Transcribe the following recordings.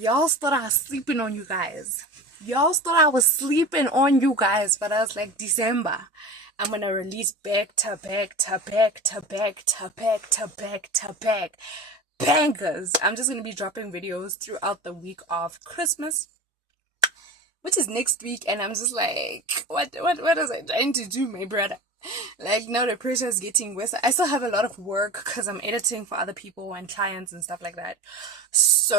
Y'all thought I was sleeping on you guys. Y'all thought I was sleeping on you guys, but I was like, December, I'm gonna release back to back to back to back to back to back to back bangers. I'm just gonna be dropping videos throughout the week of Christmas, which is next week, and I'm just like, what was I trying to do, my brother? Like, now the pressure is getting worse. I still have a lot of work because I'm editing for other people and clients and stuff like that. So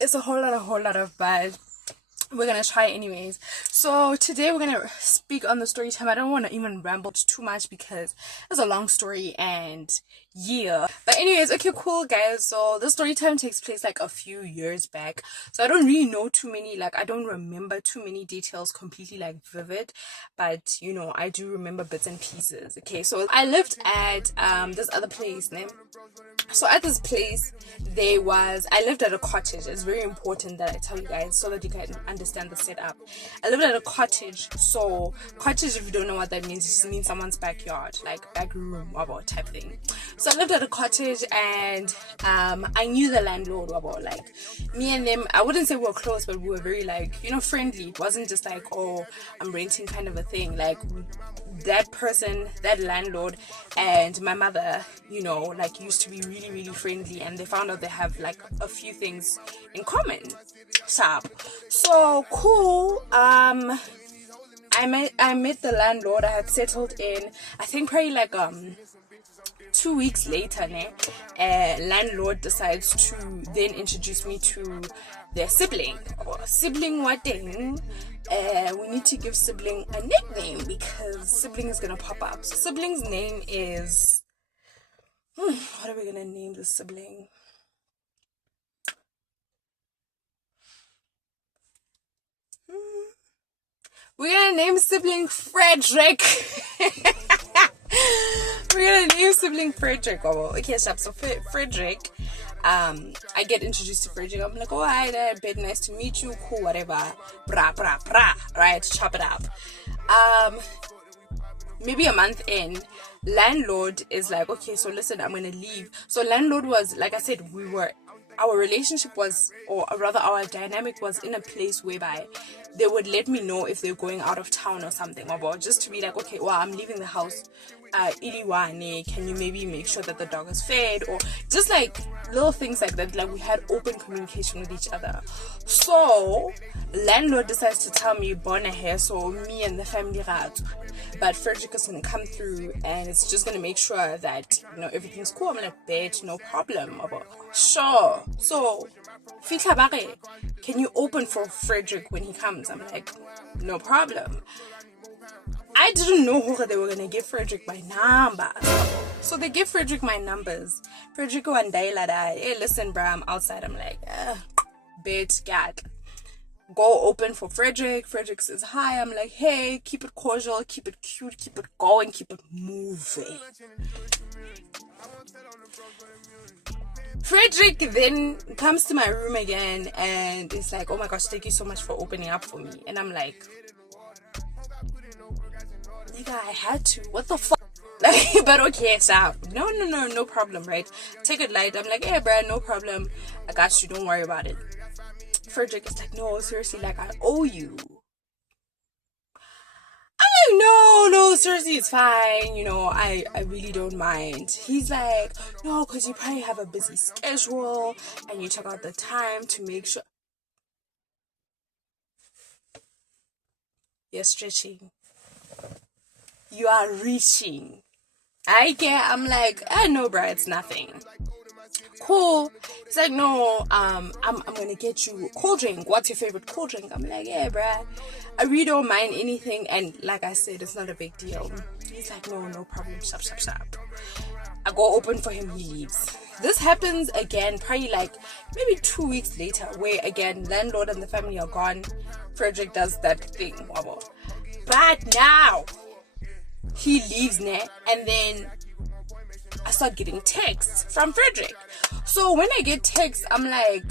it's a whole lot of bad. We're gonna try anyways. So today we're gonna speak on the story time. I don't want to even ramble too much because it's a long story, and yeah, but anyways, okay, cool guys. So the story time takes place like a few years back, so I don't really know too many, like I don't remember too many details completely like vivid, but you know, I do remember bits and pieces. Okay, so I lived at this other place name. So at this place, I lived at a cottage. It's very important that I tell you guys so that you can understand the setup. I lived at a cottage. So cottage, if you don't know what that means, it just means someone's backyard, like back room about type thing. So I lived at a cottage, and I knew the landlord about, like, me and them, I wouldn't say we were close, but we were very, like, you know, friendly. It wasn't just like, oh, I'm renting kind of a thing. Like, that person, that landlord, and my mother, you know, like, used to be really friendly, and they found out they have like a few things in common. So cool. I met the landlord. I had settled in, I think probably like 2 weeks later, landlord decides to then introduce me to their sibling. Sibling what thing? We need to give sibling a nickname because sibling is gonna pop up. So sibling's name is, what are we gonna name the sibling? We're gonna name sibling Frederick. We're gonna name sibling Frederick. Oh, okay, so Frederick. I get introduced to Frederick. I'm like, oh, hi there, bit nice to meet you. Cool, whatever. Right, chop it up. Maybe a month in, landlord is like, okay, so listen, I'm gonna leave. So landlord was, like I said, our relationship was, or rather our dynamic was in a place whereby they would let me know if they're going out of town or something, or just to be like, okay, well, I'm leaving the house, Iliwane, can you maybe make sure that the dog is fed, or just like little things like that. Like, we had open communication with each other. So landlord decides to tell me bona here, so me and the family rat, but Frederick is gonna come through and it's just gonna make sure that, you know, everything's cool. I'm like, bet, no problem. Sure. So fitla bare, can you open for Frederick when he comes? I'm like, no problem. I didn't know who they were gonna give Frederick my number. So they give Frederick my numbers. Frederick one day like, hey, listen, bro, I'm outside. I'm like, bet, God. Go open for Frederick. Frederick says hi. I'm like, hey, keep it cordial, keep it cute, keep it going, keep it moving. Frederick then comes to my room again and it's like, oh my gosh, thank you so much for opening up for me. And I'm like, nigga, I had to. What the fuck? Like, but okay, so no problem, right? Take it light. I'm like, hey, bro, no problem. I got you. Don't worry about it. Frederick is like, no, seriously, like, I owe you. I'm like, no, seriously, it's fine. You know, I really don't mind. He's like, no, because you probably have a busy schedule and you took out the time to make sure you're stretching. You are reaching. I'm like, no, bro, it's nothing. Cool. He's like, no, I'm gonna get you a cold drink. What's your favorite cold drink? I'm like, yeah, bruh, I really don't mind anything, and like I said, it's not a big deal. He's like, no problem, shop. I go open for him, he leaves. This happens again probably like maybe 2 weeks later, where again landlord and the family are gone. Frederick does that thing, wobble. But now he leaves, and then I start getting texts from Frederick. So when I get texts, I'm like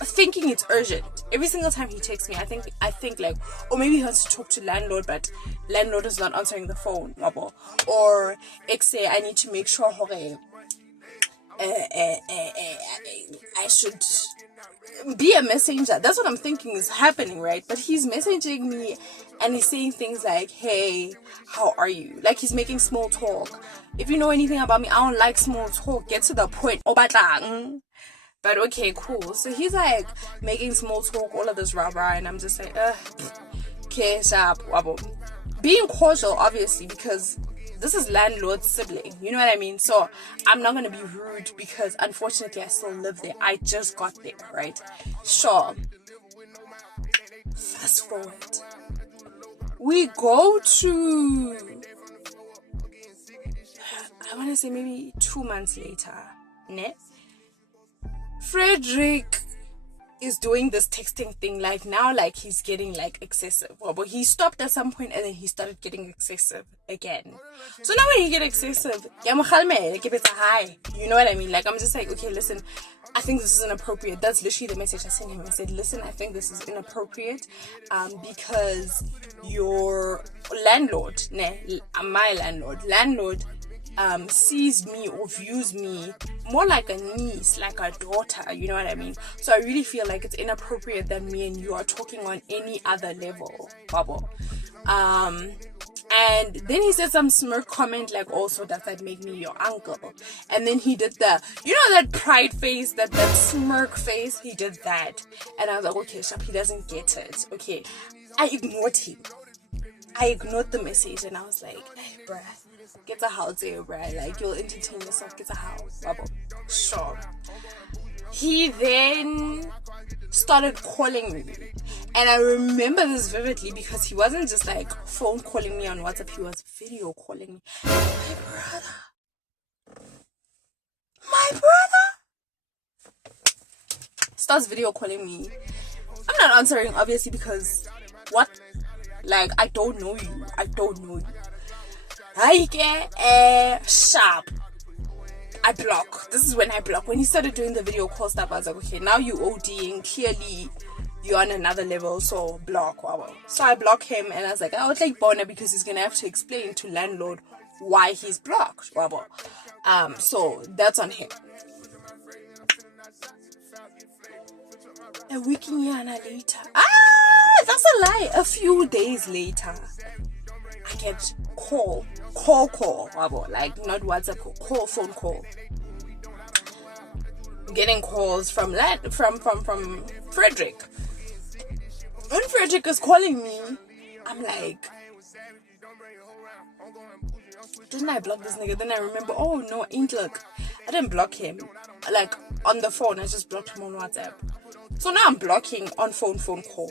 thinking it's urgent. Every single time he texts me, I think like, oh, maybe he wants to talk to landlord, but landlord is not answering the phone, or say I need to make sure I should be a messenger. That's what I'm thinking is happening, right? But he's messaging me and he's saying things like, hey, how are you? Like he's making small talk. If you know anything about me, I don't like small talk. Get to the point. But okay, cool. So he's like making small talk, all of this rah-rah, and I'm just like, okay, sharp, wabble. Being cordial, obviously, because this is landlord's sibling, you know what I mean? So I'm not gonna be rude because unfortunately I still live there. I just got there, right? Sure. Fast forward. We go to, I wanna say maybe 2 months later, ne? Frederick is doing this texting thing, like now, like he's getting like excessive. Well, but he stopped at some point and then he started getting excessive again. So now when he get excessive, you know what I mean? Like I'm just like, okay, listen, I think this is inappropriate. That's literally the message I sent him. I said, listen, I think this is inappropriate, because your landlord, my landlord sees me or views me more like a niece, like a daughter, you know what I mean? So I really feel like it's inappropriate that me and you are talking on any other level, bubble. And then he said some smirk comment like, also does that make me your uncle? And then he did the, you know, that pride face, that smirk face, he did that. And I was like, okay, Shap, he doesn't get it. Okay, I ignored him. I ignored the message and I was like, hey, bruh, get a house there, bruh. Like, you'll entertain yourself, get a house. Bubble. Sure. He then started calling me. And I remember this vividly because he wasn't just like phone calling me on WhatsApp, he was video calling me. My brother starts video calling me. I'm not answering, obviously, because what? Like, I don't know you. I get sharp. I block. This is when I block. When he started doing the video call stuff, I was like, okay, now you ODing. Clearly, you're on another level, so block. Wow. So I block him, and I was like, I would like Bona because he's gonna have to explain to landlord why he's blocked. Wow. So that's on him. A week later. That's a lie. A few days later, I get call, like not WhatsApp call, phone call. Getting calls from Frederick. When Frederick is calling me, I'm like, didn't I block this nigga? Then I remember, oh no, ain't look, I didn't block him. Like on the phone, I just blocked him on WhatsApp. So now I'm blocking on phone call.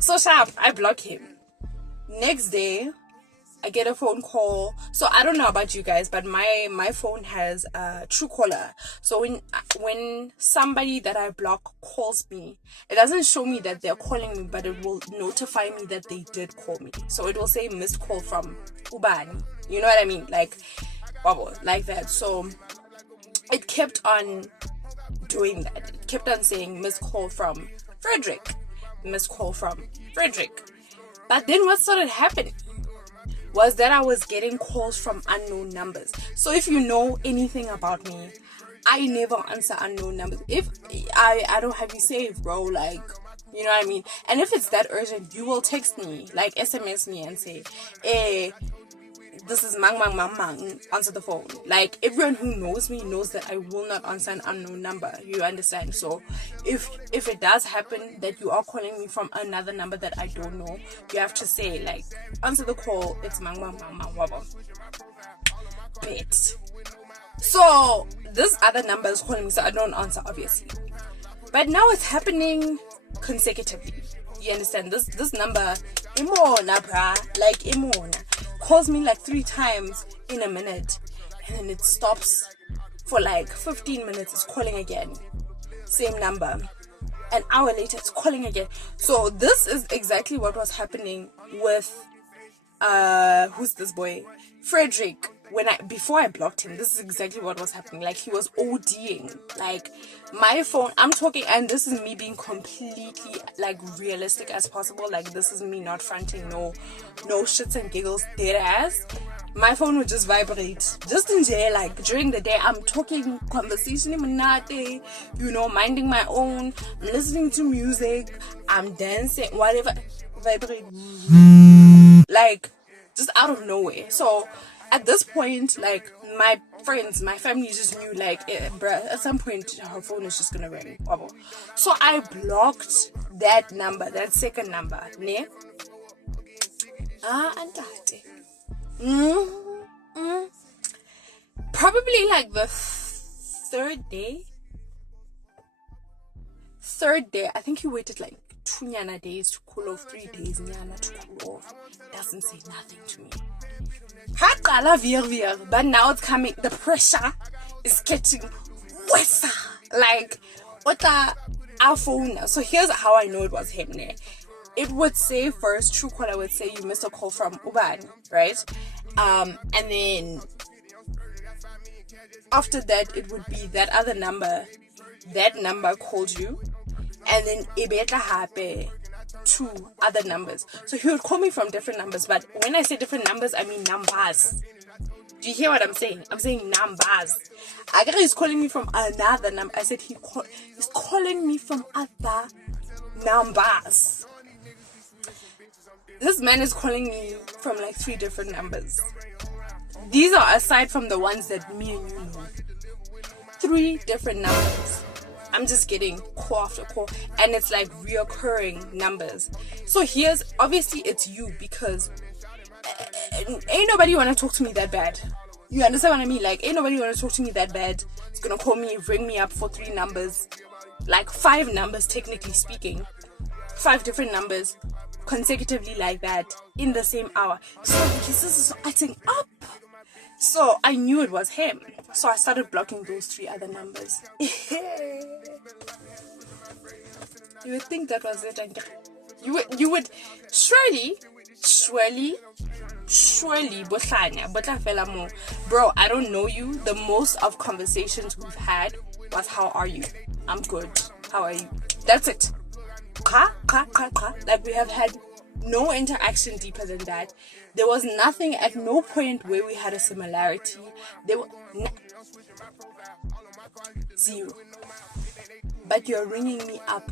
So sharp, I block him. Next day, I get a phone call. So I don't know about you guys, but my phone has a Truecaller. So when somebody that I block calls me, it doesn't show me that they're calling me, but it will notify me that they did call me. So it will say missed call from Ubani. You know what I mean? Like that. So it kept on doing that. It kept on saying missed call from Frederick. Missed call from Frederick. But then what started happening was that I was getting calls from unknown numbers. So if you know anything about me, I never answer unknown numbers. If I don't have you saved, bro, like, you know what I mean? And if it's that urgent, you will text me, like SMS me and say, hey, this is mang, answer the phone. Like, everyone who knows me knows that I will not answer an unknown number. You understand? So if it does happen that you are calling me from another number that I don't know, you have to say, like, answer the call, it's mang wabba. Bet. So this other number is calling me, so I don't answer, obviously. But now it's happening consecutively. You understand? This number, imona, brah, like imona, calls me like 3 times in a minute, and then it stops for like 15 minutes. It's calling again, same number. An hour later, it's calling again. So this is exactly what was happening with who's this boy? Frederick. Before I blocked him, this is exactly what was happening. Like, he was ODing. Like, my phone, I'm talking, and this is me being completely, like, realistic as possible. Like, this is me not fronting no shits and giggles, dead ass. My phone would just vibrate. Just in jail, like, during the day, I'm talking, conversation, minding my own, I'm listening to music, I'm dancing, whatever, vibrate. Like, just out of nowhere. So, at this point, like, my friends, my family just knew, like, bruh, at some point her phone is just gonna ring. So I blocked that number, that second number. Ne? Probably like the third day, I think he waited like 2 days to cool off, 3 days to cool off. Doesn't say nothing to me. But now it's coming, the pressure is getting worse. Like, what our phone. So here's how I know it was him. It would say first, Truecaller would say you missed a call from Uban, right? And then after that, it would be that other number. That number called you, and then Ibeta Hape 2 other numbers. So he would call me from different numbers, but when I say different numbers, I mean numbers. Do you hear what I'm saying? I'm saying numbers. I guess he's calling me from another number. I said he's calling me from other numbers. This man is calling me from like 3 different numbers. These are aside from the ones that me and you know. 3 different numbers. I'm just getting call after call, and it's like reoccurring numbers. So here's, obviously it's you, because ain't nobody want to talk to me that bad. You understand what I mean? Like, ain't nobody want to talk to me that bad. It's gonna call me, ring me up for 3 numbers, like 5 numbers technically speaking, 5 different numbers consecutively like that in the same hour. So this is acting up. So I knew it was him. So I started blocking those 3 other numbers. You would think that was it. You would surely, bro, I don't know you. The most of conversations we've had was, how are you? I'm good. How are you? That's it. Like, we have had no interaction deeper than that. There was nothing, at no point where we had a similarity. There were zero. But you're ringing me up,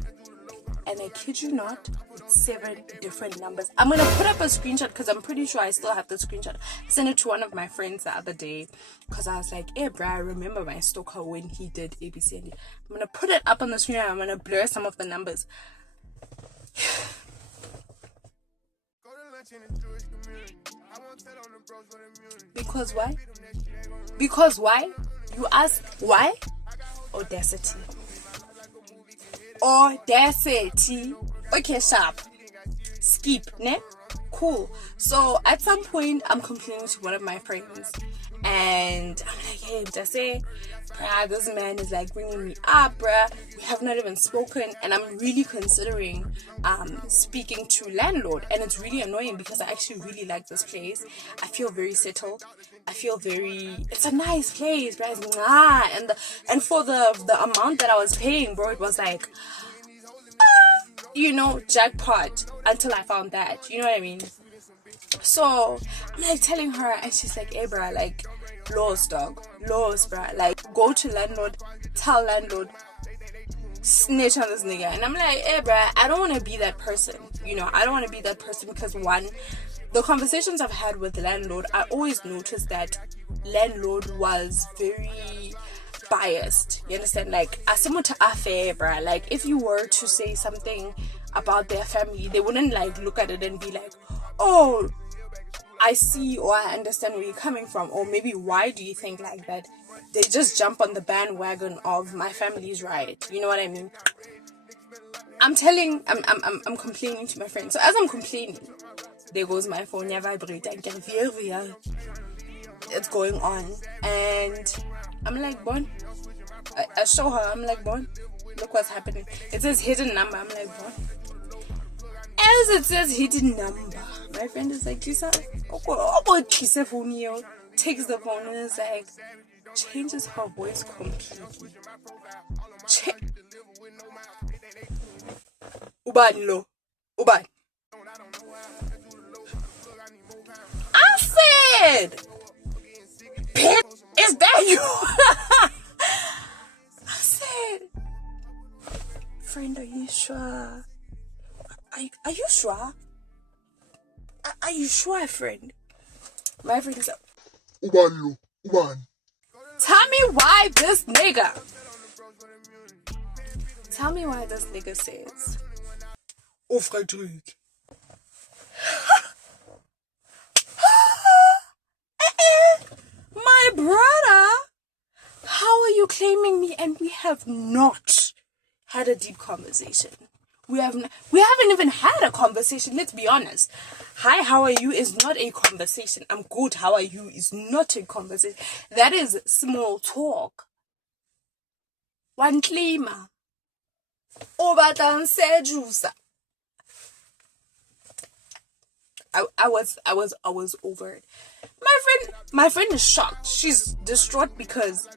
and I kid you not, it's 7 different numbers. I'm gonna put up a screenshot, because I'm pretty sure I still have the screenshot. I sent it to one of my friends the other day, because I was like, hey bruh, I remember my stalker when he did ABC and D. I'm gonna put it up on the screen, and I'm gonna blur some of the numbers. Because why? You ask why? Audacity. Okay, sharp. Skip, ne? Cool. So at some point, I'm complaining to one of my friends, and I'm like, hey, just say, bruh, this man is like bringing me up, bruh. We have not even spoken, and I'm really considering speaking to landlord, and it's really annoying because I actually really like this place. I feel very settled. I feel it's a nice place, bruh. And for the amount that I was paying, bro, it was like, jackpot, until I found that. You know what I mean? So I'm like telling her, and she's like, hey bruh, like, laws, bruh, like, go to landlord, tell landlord, snitch on this nigga. And I'm like, hey bruh, I don't want to be that person. I don't want to be that person, because one, the conversations I've had with the landlord, I always noticed that landlord was very biased. You understand? Like, bruh, like, if you were to say something about their family, they wouldn't like look at it and be like, oh, I see, or I understand where you're coming from, or maybe why do you think like that? They just jump on the bandwagon of my family's right. You know what I mean? I'm complaining to my friend. So as I'm complaining, there goes my phone, it's going on, and I'm like, Bon, I show her, I'm like, Bon, look what's happening. It says hidden number. I'm like, Bon, as it says hidden number, my friend is like, Lisa, takes the phone and is like, changes her voice completely. Ubani lo. Ubani. I said, is that you? I said, friend, are you sure? Are you sure? Are you sure, friend? My friend is like, Ubani. Tell me why this nigga. Tell me why this nigga says, oh, Frederick. My brother, how are you claiming me? And we have not had a deep conversation. We haven't even had a conversation. Let's be honest. Hi, how are you is not a conversation. I'm good. How are you is not a conversation. That is small talk. One klima. I was over it. My friend is shocked. She's distraught because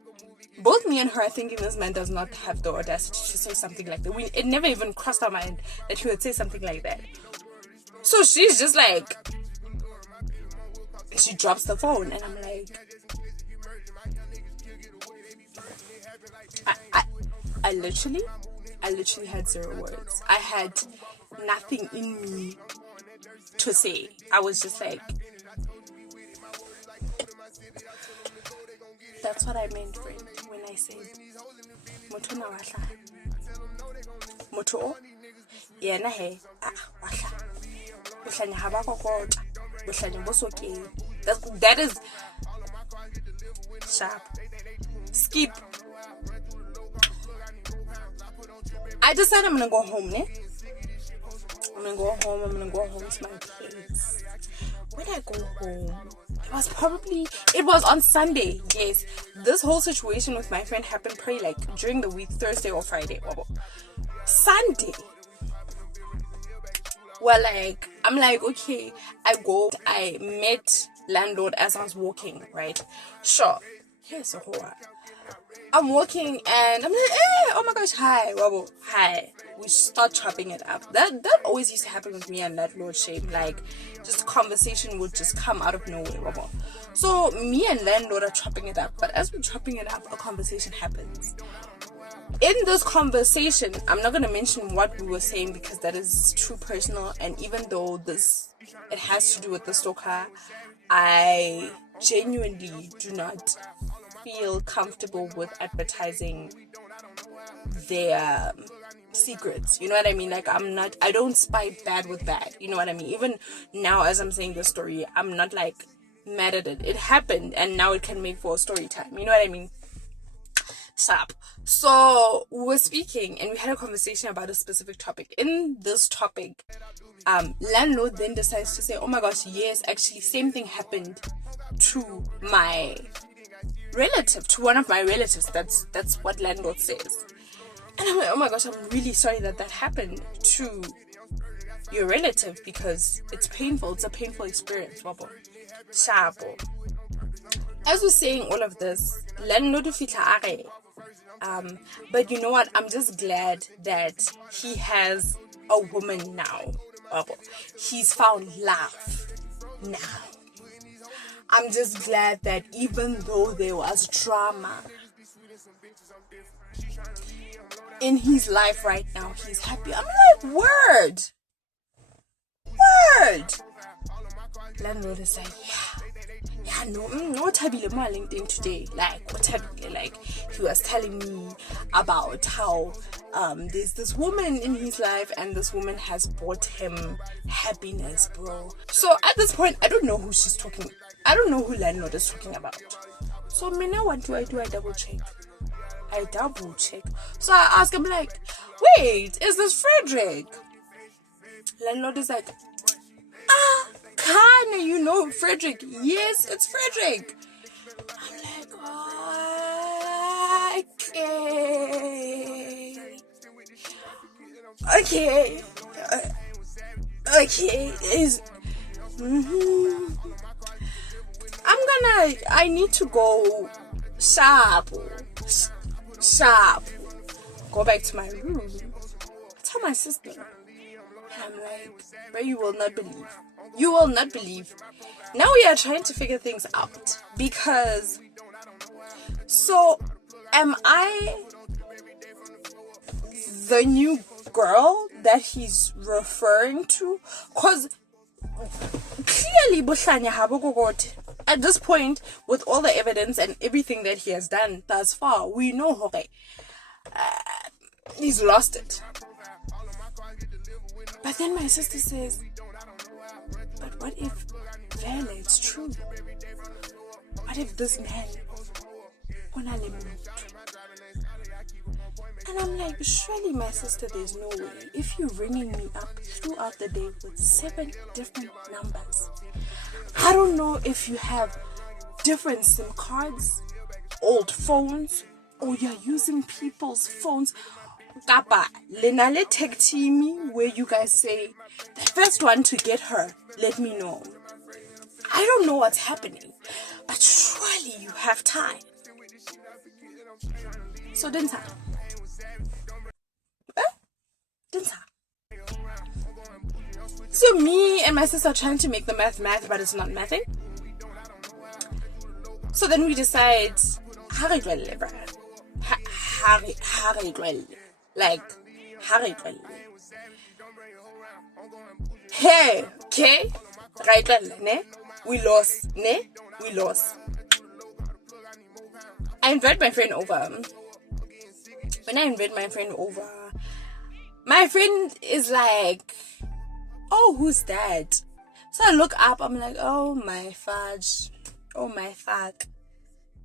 both me and her are thinking this man does not have the audacity to say something like that. It never even crossed our mind that he would say something like that. So she's just like, she drops the phone, and I'm like, I literally had zero words. I had nothing in me to say. I was just like, that's what I meant, friend, when I said Moto na wahla. Moto yena he wahla. Buhlanya ha ba kokota. Buhlanya bo soke. That is sharp. Skip. I decided I'm gonna go home, ne? I'm gonna go home to my place. When I go home, it was on Sunday. Yes, this whole situation with my friend happened probably like during the week, Thursday or Friday. Sunday, well, like, I'm like, okay, I met landlord as I was walking, right? Sure. Here's a whole I'm walking and I'm like, hey, oh my gosh, hi, wabo, hi. We start chopping it up. That always used to happen with me and that Lord Shame. Like, just conversation would just come out of nowhere, wabo. So me and landlord are chopping it up, but as we're chopping it up, a conversation happens. In this conversation, I'm not gonna mention what we were saying because that is too personal, and even though it has to do with the stalker, I genuinely do not feel comfortable with advertising their secrets. You know what I mean? Like, I don't spy bad with bad. You know what I mean? Even now, as I'm saying this story, I'm not like mad at it. It happened, and now it can make for a story time. You know what I mean? Stop. So we were speaking, and we had a conversation about a specific topic. In this topic, landlord then decides to say, "Oh my gosh, yes, actually, same thing happened to my relative, to one of my relatives." That's what landlord says. And I'm like, oh my gosh, I'm really sorry that happened to your relative because it's painful. It's a painful experience, Babo. Shabo. As we're saying all of this, landlord fitla are. But you know what? I'm just glad that he has a woman now, Babo. He's found love now. I'm just glad that even though there was drama in his life right now, he's happy. I'm like, word. Landlord is like, no, tabile mo LinkedIn today. Like, what tabile? Like, he was telling me about how there's this woman in his life, and this woman has brought him happiness, bro. So at this point, I don't know who she's talking. I don't know who landlord is talking about. So now what do? I double check. So I ask him like, wait, is this Frederick? Landlord is like, Kanye, you know Frederick? Yes, it's Frederick. I'm like, okay. I need to go sharp, go back to my room. Tell my sister. And I'm like, bro, you will not believe. You will not believe. Now we are trying to figure things out. Because, so, am I the new girl that he's referring to? Because clearly, at this point, with all the evidence and everything that he has done thus far, we know he's lost it. But then my sister says, but what if Vele, it's true? What if this man and I'm like, surely my sister, there's no way. If you're ringing me up throughout the day with 7 different numbers, I don't know if you have different SIM cards, old phones, or you're using people's phones. Tapa, Lenale tech team where you guys say, the first one to get her, let me know. I don't know what's happening, but surely you have time. So Dinta. So me and my sister are trying to make the math, but it's not mathing. So then we decide, hey, okay, right, ne? We lost. I invite my friend over. When I invite my friend over, my friend is like, oh, who's that? So I look up, I'm like, oh my fudge. Oh my fuck.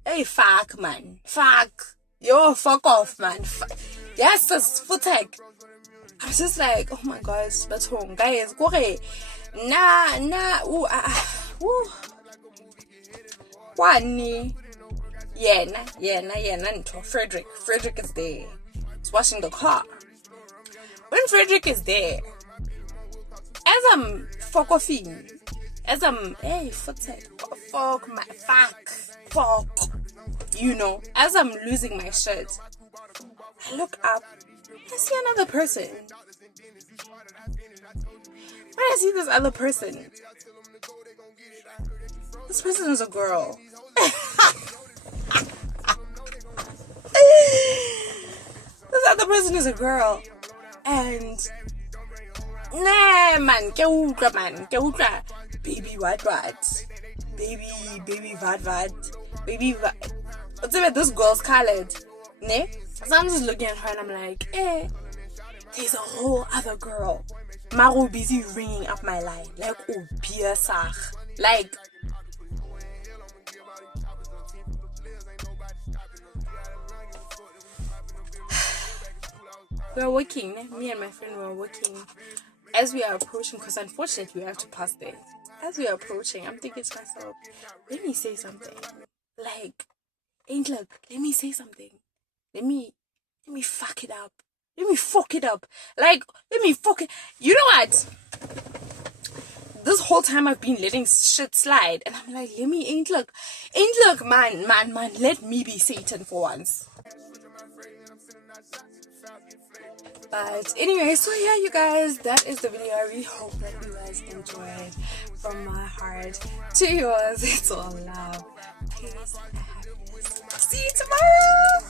Hey, fuck, man. Fuck. Yo, fuck off, man. Yes, that's footek. I was just like, oh my gosh, but home, guys, go ahead. One. Yeah, Frederick is there. He's washing the car. When Frederick is there, as I'm hey, fuck, you know, as I'm losing my shirt, I look up, I see another person. When I see this other person, this person is a girl. This other person is a girl. And nah, man, ke utlwa, baby what, baby vad, what's it? This girl's colored, ne? So I'm just looking at her and I'm like, there's a whole other girl. Maro busy ringing up my line, like, oh, beer sach, like. We are working, me and my friend were working. As we are approaching, because unfortunately we have to pass there. As we are approaching, I'm thinking to myself, let me say something. Like, ain't look, let me say something. Let me fuck it up. Let me fuck it up. Like, let me fuck it. You know what? This whole time I've been letting shit slide. And I'm like, let me ain't look, man. Let me be Satan for once. But anyway, so yeah, you guys, that is the video. I really hope that you guys enjoyed. From my heart to yours, it's all love, peace, and happiness. See you tomorrow.